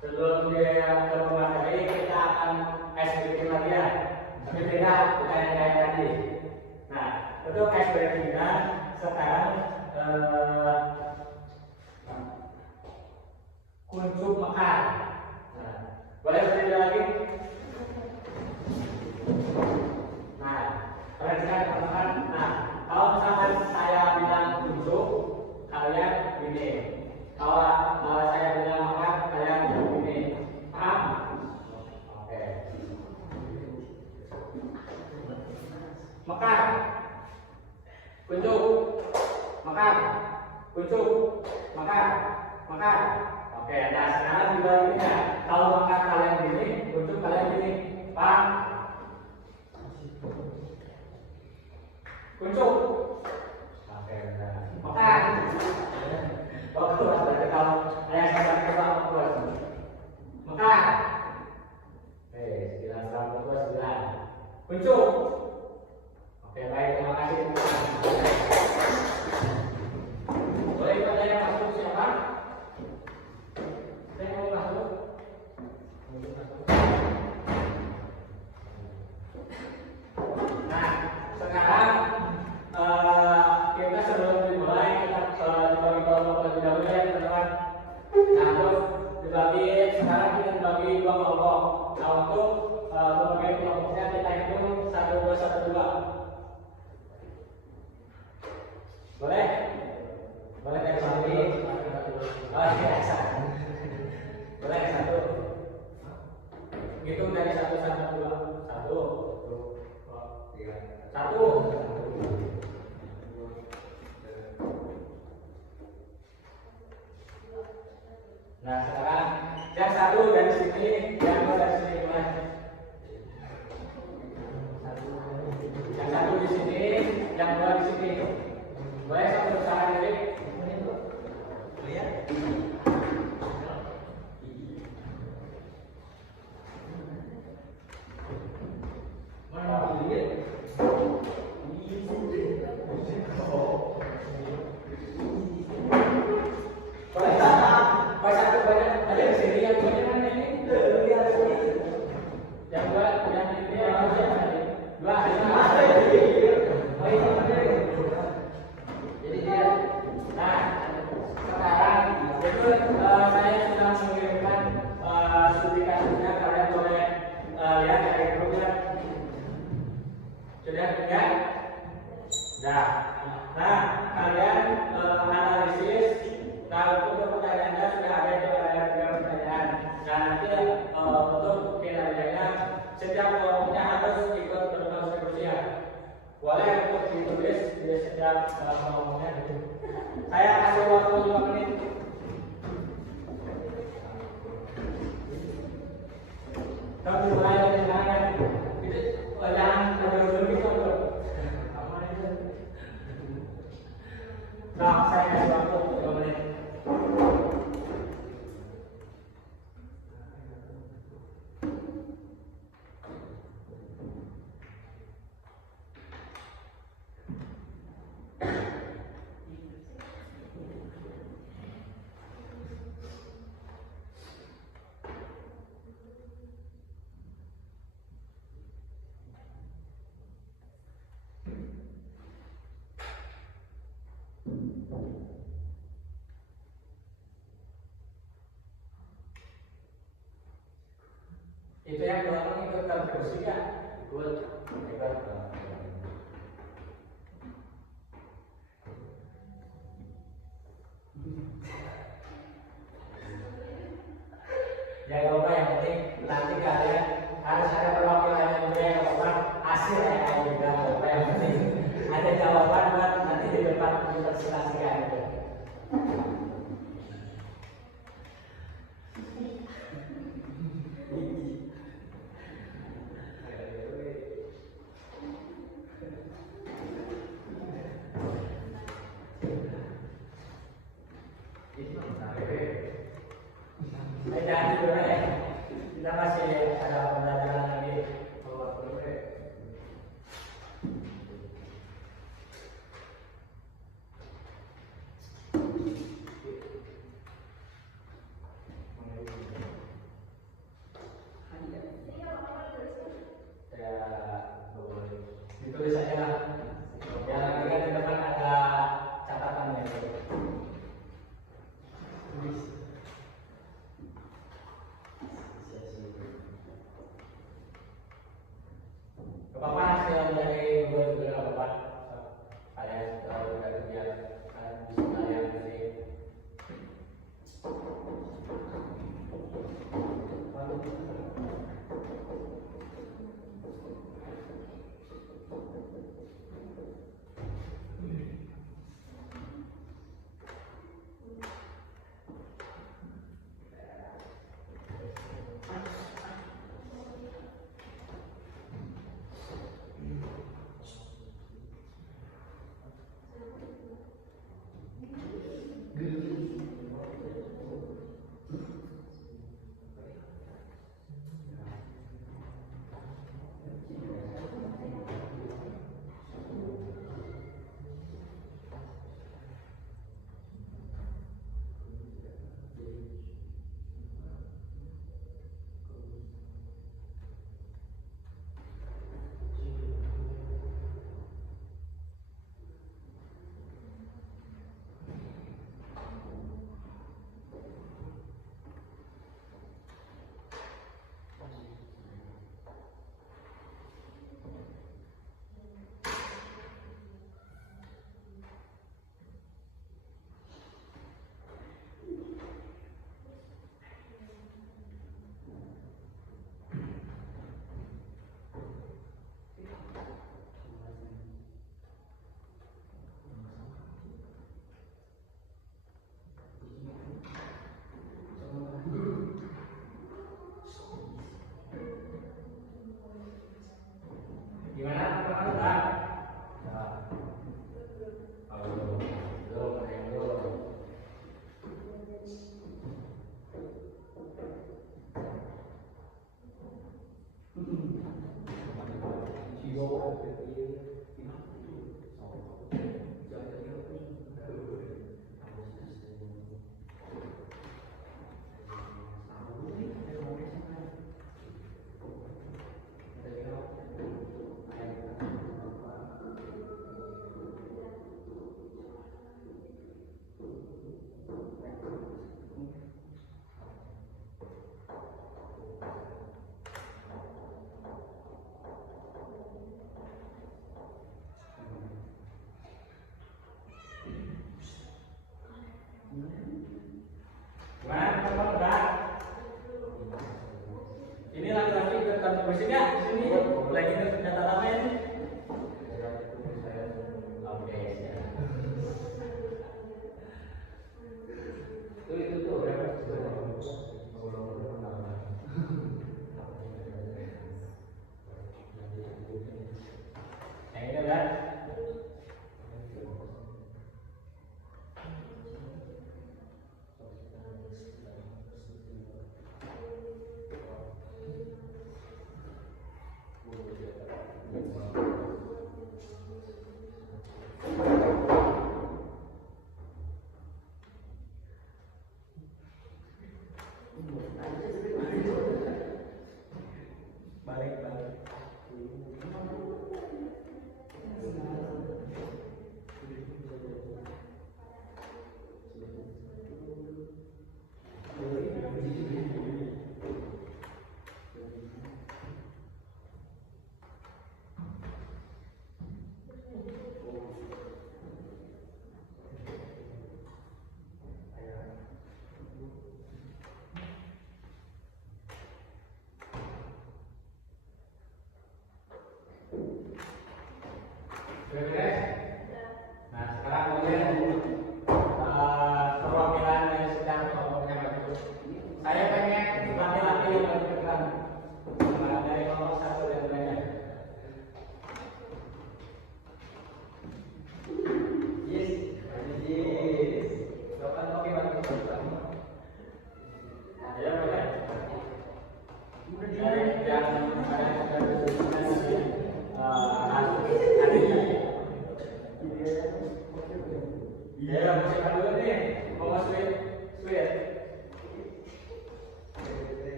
Sebelum dia ke pemateri kita akan ice breaking lagi ya. Tapi beda, bukan yang kayak tadi. Nah, untuk ice breakingnya sekarang kuncup mekar. Nah, boleh berdiri lagi? Nah, perhatikan teman-teman. Nah, kalau misalkan saya bilang kuncup, kalian gini. Kalau saya bilang mekar, kalian gini. Paham? Oke. Mekar, kuncup, mekar, kuncup, mekar, mekar. Oke, nah sekarang dibaliknya. Kalau mekar kalian gini, kuncup kalian gini. Paham? Kuncup. Oke, nah. Mekar. Bagus, berarti kalau ayah saya pakai bagus. Mekar. Silang bagus, silang. Kuncup. Oke, baik, terima kasih. Boleh pada yang masuk siapa? Saya mau masuk. Nah, sekarang kita sebelum dimulai kita dibagi kelompok terlebih dahulu ya teman-teman. Nah, terus sekarang kita dibagi dua kelompok. Nah, untuk pembagian kelompoknya kita hitung 1, 2, 1, 2. Boleh? Boleh dari sini? Oh iya, boleh 1. Hitung dari 1 sampai 2. 1, 2, 3, 1. Nah sekarang yang 1 dari sini, yang 2 dari sini boleh. Yang 1 di sini, yang 2 di sini. Boleh saya berusaha diri? Boleh. Saya kasih waktu 5 menit. Tapi mulai dari mana? Itu jangan dulu gitu. Nah, saya kasih waktu 5 menit. Itu yang belakang ikut kontribusi ya? Ikut. Jangan lupa yang penting nanti kalian harus ada perwakilan yang juga yang apa hasil yang juga apa yang penting ada jawaban buat nanti di depan dipresentasikan gitu. Kita masih ada pembelajaran lagi.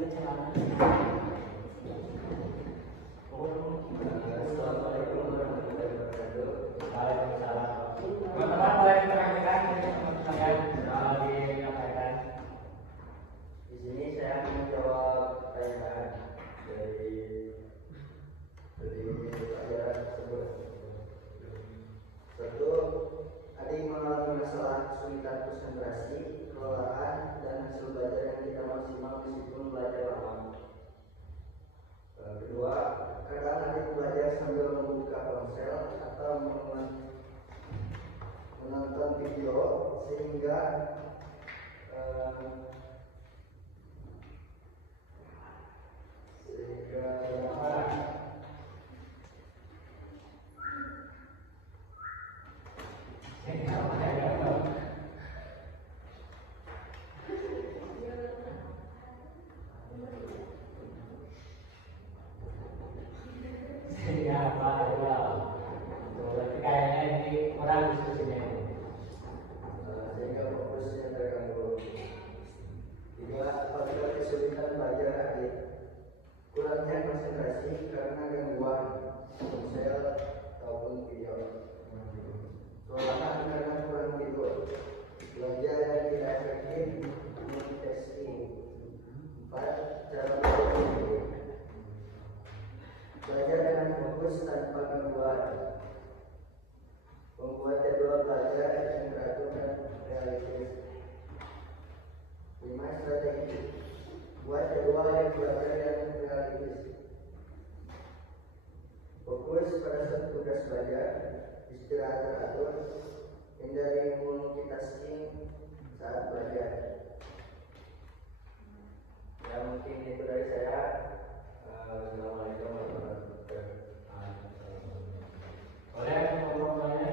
Teman-teman boleh diperhatikan yang disampaikan. Di sini saya menjawab pertanyaan dari pelajaran tersebut. Satu, adik mengalami masalah kesulitan konsentrasi, kelelahan, dan hasil belajar yang tidak maksimal meskipun belajar lama. Kedua, kadang adik belajar sambil membuka ponsel atau menonton video sehingga sehingga fokusnya terganggu. Tiga, apabila kesulitan belajar adik, kurangnya konsentrasi karena gangguan ponsel ataupun video, kelelahan karena kurang tidur, belajar yang tidak efektif, multitasking. Empat, cara belajar, belajar dengan fokus tanpa gangguan, membuat jadwal belajar yang teratur dan realistis. 5, strategi, buat jadwal yang belajar yang realistis, fokus pada satu tugas belajar, istirahat teratur, hindari multitasking saat belajar. Ya, mungkin itu dari saya. Assalamualaikum warahmatullahi wabarakatuh. Boleh ngobrol-ngobrolnya?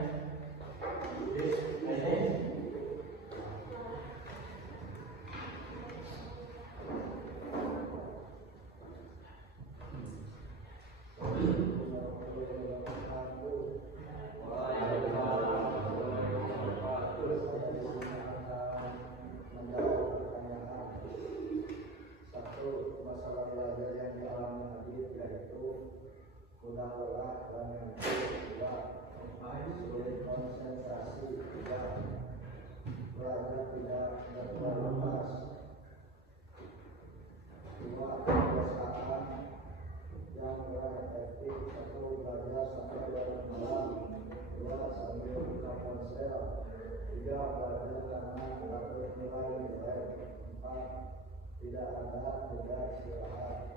Tidak ada jeda istirahat.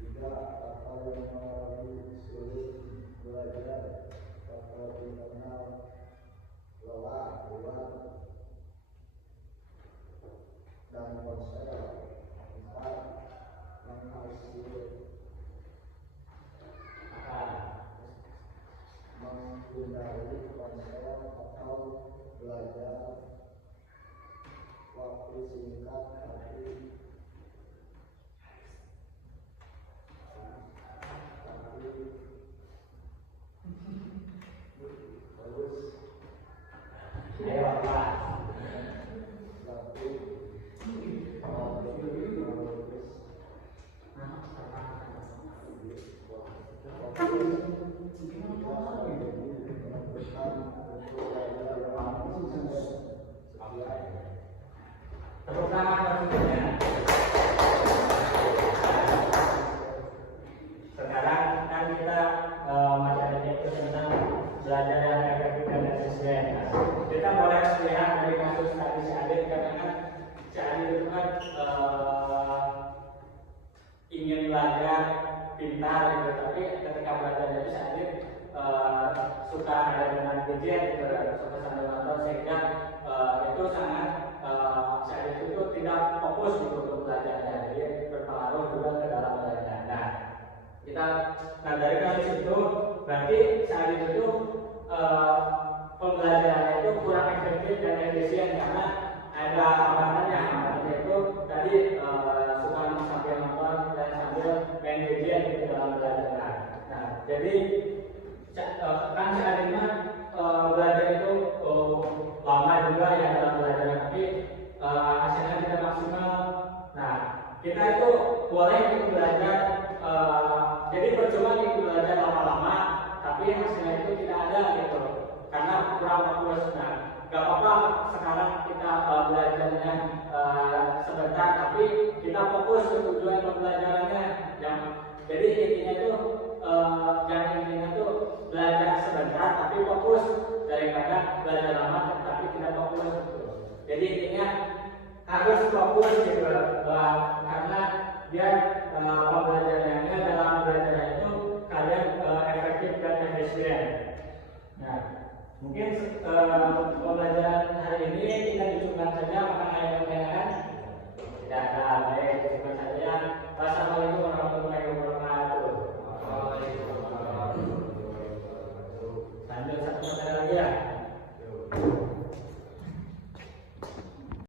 3, apa yang mengalami sulit belajar atau internal lelah, kuat dan ponsel. 4, menghindari ponsel atau belajar waktu singkat tapi Tepuk tangan berikutnya. Sekarang kan kita materinya itu tentang belajar yang efektif dan efisien. Kita boleh lihat dari kasus tadi si Adit, karena kan si Adit itu kan ingin belajar pintar gitu, tapi ketika belajar itu si Adit suka ada dengan gadget gitu, suka sambil nonton, sehingga itu sangat saya itu tidak fokus untuk belajarnya, jadi berpengaruh juga ke dalam belajar. Nah dari kasus itu berarti saat itu pembelajarannya itu kurang efektif dan efisien, karena ada hambatannya itu tadi suka sambil nonton dan sambil main gadget di dalam belajar. Nah jadi kan saat ini belajar itu lama juga ya dalam belajar, tapi hasilnya tidak maksimal. Nah kita itu boleh ikut belajar, jadi percuma ikut belajar lama-lama, tapi hasilnya itu tidak ada gitu, karena kurang fokus. Nah, gak apa-apa sekarang kita belajarnya sebentar, tapi kita fokus ke tujuan pembelajarannya. Jadi intinya itu belajar sebentar tapi fokus, daripada belajar lama tapi tidak fokus gitu. Jadi intinya harus fokus gitu, karena dia pembelajarannya dalam belajarnya itu kalian efektif dan efisien. Nah, mungkin pembelajaran hari ini kita cukupkan saja. Apakah ada pertanyaan? Tidak ada. Baik, cukupkan saja.